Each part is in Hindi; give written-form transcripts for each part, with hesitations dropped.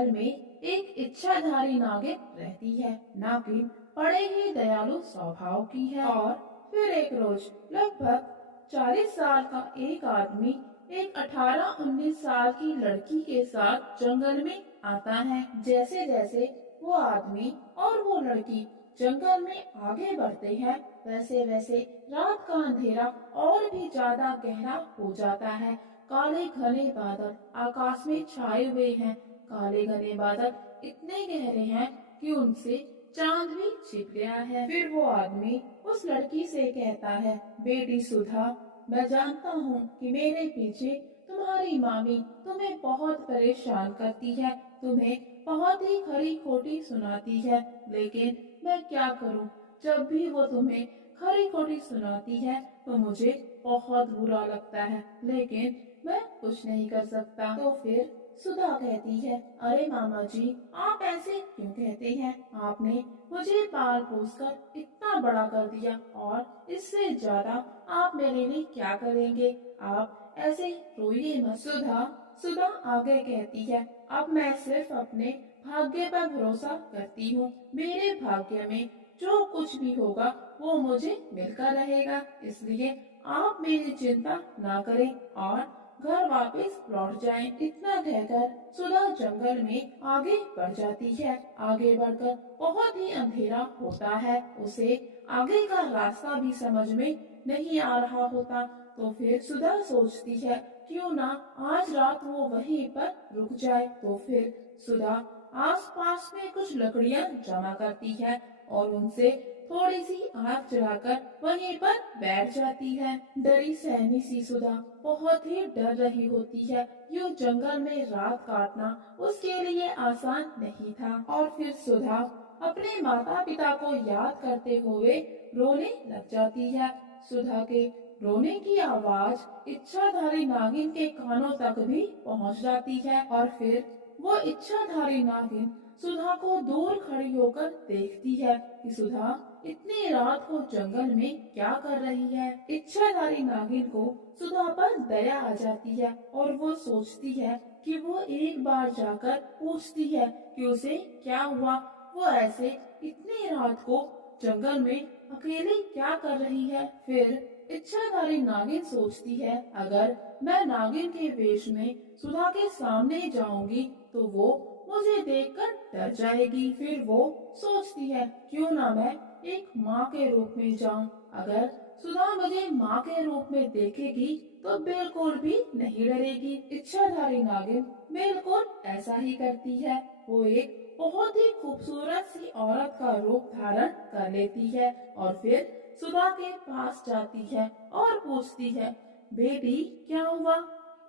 जंगल में एक इच्छाधारी नागिन रहती है। नागिन बड़े ही दयालु स्वभाव की है। और फिर एक रोज लगभग 40 साल का एक आदमी एक 18-19 साल की लड़की के साथ जंगल में आता है। जैसे जैसे वो आदमी और वो लड़की जंगल में आगे बढ़ते हैं, वैसे वैसे रात का अंधेरा और भी ज्यादा गहरा हो जाता है। काले घने बादल आकाश में छाए हुए हैं। काले घने बादल इतने गहरे हैं कि उनसे चांद भी छिप गया है। फिर वो आदमी उस लड़की से कहता है, बेटी सुधा, मैं जानता हूँ कि मेरे पीछे तुम्हारी मामी तुम्हें बहुत परेशान करती है, तुम्हें बहुत ही खरी खोटी सुनाती है, लेकिन मैं क्या करूँ? जब भी वो तुम्हें खरी खोटी सुनाती है तो मुझे बहुत बुरा लगता है, लेकिन मैं कुछ नहीं कर सकता। तो फिर सुधा कहती है, अरे मामा जी, आप ऐसे क्यों कहते हैं? आपने मुझे पाल पोस कर इतना बड़ा कर दिया और इससे ज्यादा आप मेरे लिए क्या करेंगे? आप ऐसे रोइए मत। सुधा सुधा आगे कहती है, अब मैं सिर्फ अपने भाग्य पर भरोसा करती हूँ। मेरे भाग्य में जो कुछ भी होगा वो मुझे मिलकर रहेगा, इसलिए आप मेरी चिंता ना करें और घर वापस लौट जाएं। इतना कहकर सुधा जंगल में आगे बढ़ जाती है। आगे बढ़कर बहुत ही अंधेरा होता है। उसे आगे का रास्ता भी समझ में नहीं आ रहा होता। तो फिर सुधा सोचती है, क्यों ना आज रात वो वहीं पर रुक जाए। तो फिर सुधा आसपास में कुछ लकड़ियां जमा करती है और उनसे थोड़ी सी आग जलाकर वहीं पर बैठ जाती है। डरी सहमी सी सुधा बहुत ही डर रही होती है। यूं जंगल में रात काटना उसके लिए आसान नहीं था। और फिर सुधा अपने माता पिता को याद करते हुए रोने लग जाती है। सुधा के रोने की आवाज इच्छाधारी नागिन के कानों तक भी पहुंच जाती है। और फिर वो इच्छाधारी नागिन सुधा को दूर खड़ी होकर देखती है कि सुधा इतनी रात को जंगल में क्या कर रही है। इच्छाधारी नागिन को सुधा पर दया आ जाती है और वो सोचती है कि वो एक बार जाकर पूछती है कि उसे क्या हुआ, वो ऐसे इतनी रात को जंगल में अकेले क्या कर रही है। फिर इच्छाधारी नागिन सोचती है, अगर मैं नागिन के वेश में सुधा के सामने जाऊंगी तो वो मुझे देखकर डर जाएगी। फिर वो सोचती है, क्यों ना मैं एक माँ के रूप में जाऊं। अगर सुधा मुझे माँ के रूप में देखेगी तो बिल्कुल भी नहीं डरेगी। इच्छाधारी नागिन बिल्कुल ऐसा ही करती है। वो एक बहुत ही खूबसूरत सी औरत का रूप धारण कर लेती है और फिर सुधा के पास जाती है और पूछती है, बेटी क्या हुआ?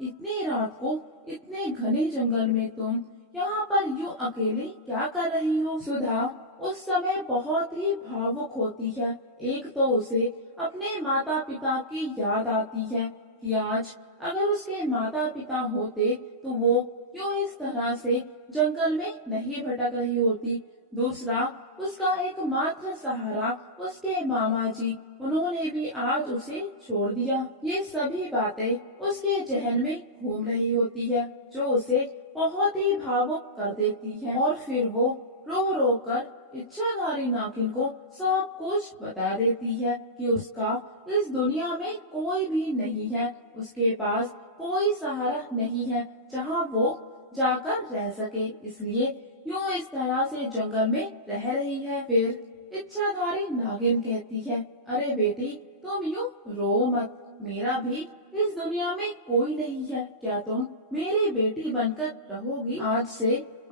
इतनी रात को इतने घने जंगल में तुम यहाँ पर यूं अकेले क्या कर रही हो? सुधा उस समय बहुत ही भावुक होती है। एक तो उसे अपने माता पिता की याद आती है कि आज अगर उसके माता पिता होते तो वो यूं इस तरह से जंगल में नहीं भटक रही होती। दूसरा, उसका एकमात्र सहारा उसके मामा जी, उन्होंने भी आज उसे छोड़ दिया। ये सभी बातें उसके जहन में घूम रही होती है, जो उसे बहुत ही भावुक कर देती है। और फिर वो रो रो कर इच्छाधारी नागिन को सब कुछ बता देती है कि उसका इस दुनिया में कोई भी नहीं है, उसके पास कोई सहारा नहीं है जहाँ वो जाकर रह सके, इसलिए यूं इस तरह से जंगल में रह रही है। फिर इच्छाधारी नागिन कहती है, अरे बेटी तुम यूं रो मत, मेरा भी इस दुनिया में कोई नहीं है, क्या तुम मेरी बेटी बनकर रहोगी?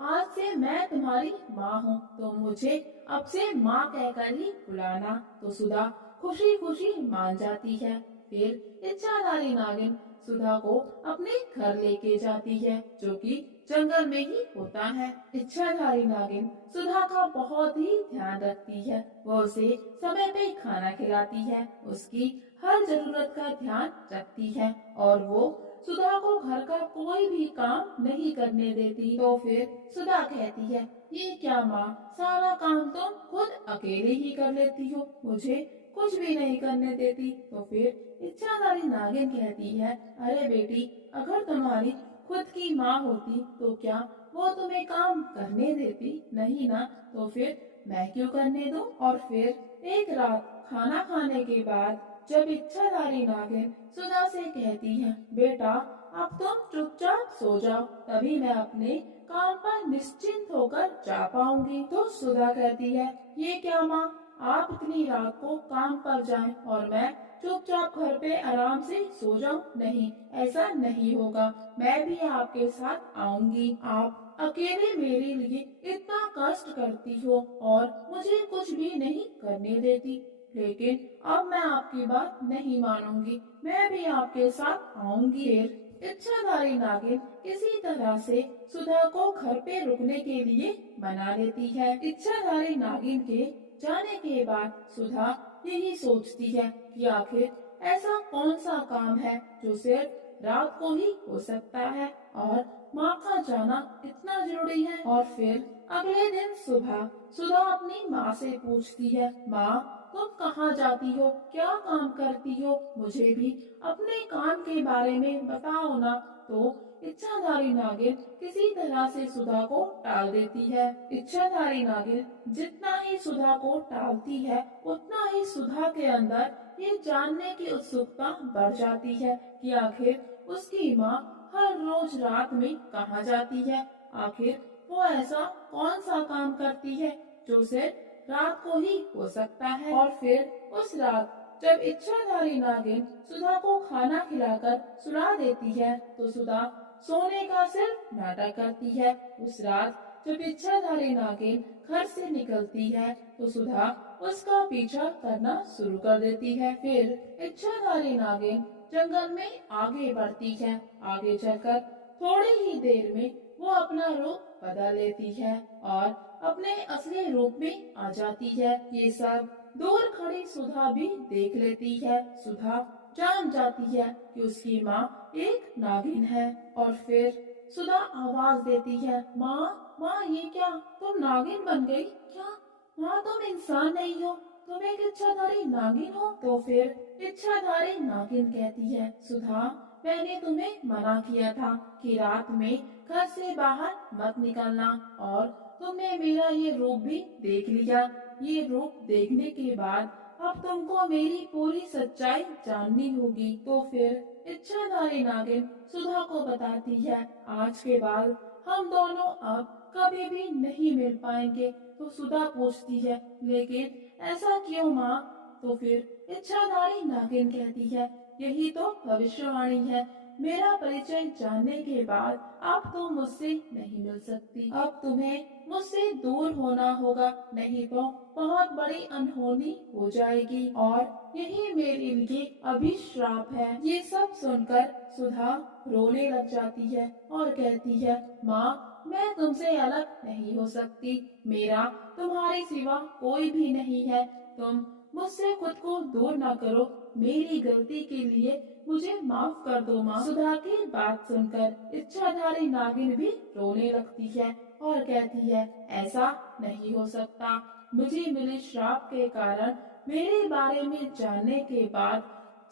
आज से मैं तुम्हारी माँ हूँ, तो मुझे अब से माँ कहकर ही बुलाना। तो सुधा खुशी खुशी मान जाती है। फिर इच्छाधारी नागिन सुधा को अपने घर लेके जाती है, जो कि जंगल में ही होता है। इच्छाधारी नागिन सुधा का बहुत ही ध्यान रखती है। वो उसे समय पे खाना खिलाती है, उसकी हर जरूरत का ध्यान रखती है और वो सुधा को घर का कोई भी काम नहीं करने देती। तो फिर सुधा कहती है, ये क्या माँ, सारा काम तुम खुद अकेले ही कर लेती हो, मुझे कुछ भी नहीं करने देती। तो फिर इच्छाधारी नागिन कहती है, अरे बेटी, अगर तुम्हारी खुद की माँ होती तो क्या वो तुम्हें काम करने देती नहीं ना, तो फिर मैं क्यों करने दूं? और फिर एक रात खाना खाने के बाद जब इच्छाधारी नागिन सुधा से कहती है, बेटा अब तुम चुपचाप सो जाओ, तभी मैं अपने काम पर निश्चिंत होकर जा पाऊंगी। तो सुधा कहती है, ये क्या माँ, आप इतनी रात को काम पर जाएं और मैं चुपचाप घर पे आराम से सो जाऊं? नहीं, ऐसा नहीं होगा, मैं भी आपके साथ आऊंगी। आप अकेले मेरे लिए इतना कष्ट करती हो और मुझे कुछ भी नहीं करने देती, लेकिन अब मैं आपकी बात नहीं मानूंगी, मैं भी आपके साथ आऊंगी। फिर इच्छाधारी नागिन किसी तरह से सुधा को घर पे रुकने के लिए मना लेती है। इच्छाधारी नागिन के जाने के बाद सुधा यही सोचती है कि आखिर ऐसा कौन सा काम है जो सिर्फ रात को ही हो सकता है और माँ का जाना इतना जरूरी है। और फिर अगले दिन सुबह सुधा अपनी माँ से पूछती है, माँ तुम कहाँ जाती हो, क्या काम करती हो, मुझे भी अपने काम के बारे में बताओ ना। तो इच्छाधारी नागिन किसी तरह से सुधा को टाल देती है। इच्छाधारी नागिन जितना ही सुधा को टालती है उतना ही सुधा के अंदर ये जानने की उत्सुकता बढ़ जाती है कि आखिर उसकी माँ हर रोज रात में कहाँ जाती है, आखिर वो ऐसा कौन सा काम करती है जो सिर्फ रात को ही हो सकता है। और फिर उस रात जब इच्छाधारी नागिन सुधा को खाना खिलाकर सुला देती है तो सुधा सोने का सिर्फ नाटक करती है। उस रात जब इच्छाधारी नागिन घर से निकलती है तो सुधा उसका पीछा करना शुरू कर देती है। फिर इच्छाधारी नागिन जंगल में आगे बढ़ती है। आगे चलकर थोड़ी ही देर में वो अपना रूप बदल लेती है और अपने असली रूप में आ जाती है। ये सब दूर खड़ी सुधा भी देख लेती है। सुधा जान जाती है कि उसकी माँ एक नागिन है और फिर सुधा आवाज देती है, माँ माँ ये क्या, तुम नागिन बन गई क्या? माँ तुम इंसान नहीं हो, तुम एक इच्छाधारी नागिन हो। तो फिर इच्छाधारी नागिन कहती है, सुधा मैंने तुम्हें मना किया था कि रात में घर से बाहर मत निकलना और तुमने मेरा ये रूप भी देख लिया। ये रूप देखने के बाद अब तुमको मेरी पूरी सच्चाई जाननी होगी। तो फिर इच्छाधारी नागिन सुधा को बताती है, आज के बाद हम दोनों अब कभी भी नहीं मिल पाएंगे। तो सुधा पूछती है, लेकिन ऐसा क्यों माँ? तो फिर इच्छाधारी नागिन कहती है, यही तो भविष्यवाणी है, मेरा परिचय जानने के बाद अब तुम मुझसे नहीं मिल सकती, अब तुम्हें मुझसे दूर होना होगा, नहीं तो बहुत बड़ी अनहोनी हो जाएगी और यही मेरे लिए अभिश्राप है। ये सब सुनकर सुधा रोने लग जाती है और कहती है, माँ मैं तुमसे अलग नहीं हो सकती, मेरा तुम्हारे सिवा कोई भी नहीं है, तुम मुझसे खुद को दूर न करो, मेरी गलती के लिए मुझे माफ कर दो माँ। सुधा की बात सुनकर इच्छाधारी नागिन भी रोने लगती है और कहती है, ऐसा नहीं हो सकता, मुझे मिले श्राप के कारण मेरे बारे में जानने के बाद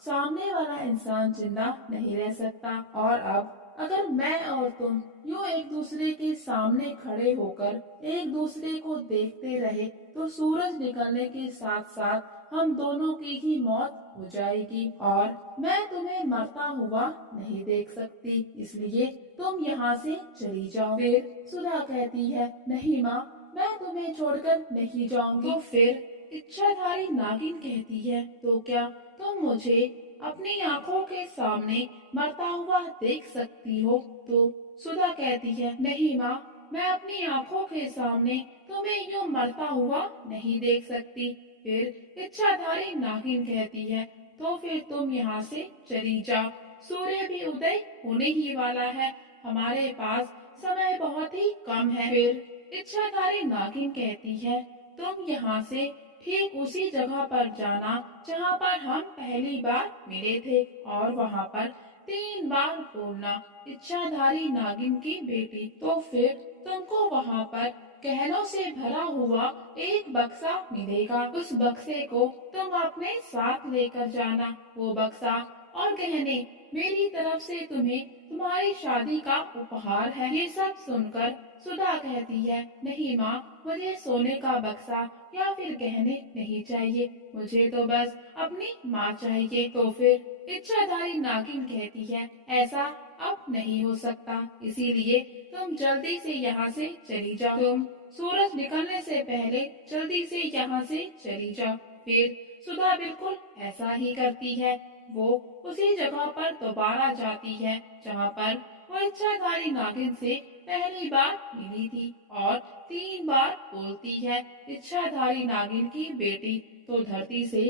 सामने वाला इंसान जिंदा नहीं रह सकता और अब अगर मैं और तुम यूँ एक दूसरे के सामने खड़े होकर एक दूसरे को देखते रहे तो सूरज निकलने के साथ साथ हम दोनों की ही मौत हो जाएगी और मैं तुम्हें मरता हुआ नहीं देख सकती, इसलिए तुम यहाँ से चली जाओ। फिर सुधा कहती है, नहीं माँ मैं तुम्हें छोड़कर नहीं जाऊंगी। तो फिर इच्छाधारी नागिन कहती है, तो क्या तुम मुझे अपनी आँखों के सामने मरता हुआ देख सकती हो? तो सुधा कहती है, नहीं माँ मैं अपनी आँखों के सामने तुम्हें यूँ मरता हुआ नहीं देख सकती। फिर इच्छाधारी नागिन कहती है, तो फिर तुम यहाँ से चली जाओ, सूर्य भी उदय होने ही वाला है, हमारे पास समय बहुत ही कम है। फिर इच्छाधारी नागिन कहती है, तुम यहाँ से ठीक उसी जगह पर जाना जहाँ पर हम पहली बार मिले थे और वहाँ पर 3 बार बोलना, इच्छाधारी नागिन की बेटी। तो फिर तुमको वहाँ पर गहनों से भरा हुआ एक बक्सा मिलेगा, उस बक्से को तुम अपने साथ लेकर जाना। वो बक्सा और गहने मेरी तरफ से तुम्हें तुम्हारी शादी का उपहार है। ये सब सुनकर सुधा कहती है, नहीं माँ, मुझे सोने का बक्सा या फिर गहने नहीं चाहिए, मुझे तो बस अपनी माँ चाहिए। तो फिर इच्छाधारी नागिन कहती है, ऐसा अब नहीं हो सकता, इसीलिए तुम जल्दी से यहाँ से चली जाओ। तुम सूरज निकलने से पहले जल्दी से यहाँ से चली जाओ। फिर सुधा बिल्कुल ऐसा ही करती है। वो उसी जगह पर दोबारा जाती है जहाँ पर वो इच्छाधारी नागिन से पहली बार मिली थी और 3 बार बोलती है, इच्छाधारी नागिन की बेटी। तो धरती से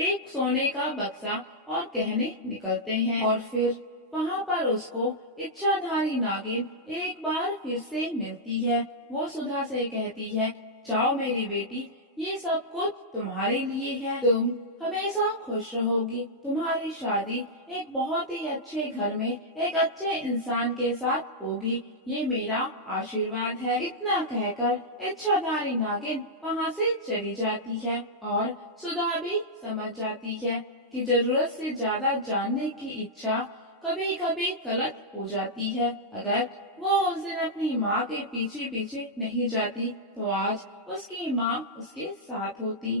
एक सोने का बक्सा और गहने निकलते हैं और फिर वहाँ पर उसको इच्छाधारी नागिन एक बार फिर से मिलती है। वो सुधा से कहती है, जाओ मेरी बेटी, ये सब कुछ तुम्हारे लिए है, तुम हमेशा खुश रहोगी। तुम्हारी शादी एक बहुत ही अच्छे घर में एक अच्छे इंसान के साथ होगी, ये मेरा आशीर्वाद है। इतना कहकर इच्छाधारी नागिन वहाँ से चली जाती है और सुधा भी समझ जाती है कि जरूरत से ज्यादा जानने की इच्छा कभी कभी गलत हो जाती है। अगर वो उस दिन अपनी माँ के पीछे पीछे नहीं जाती तो आज उसकी माँ उसके साथ होती।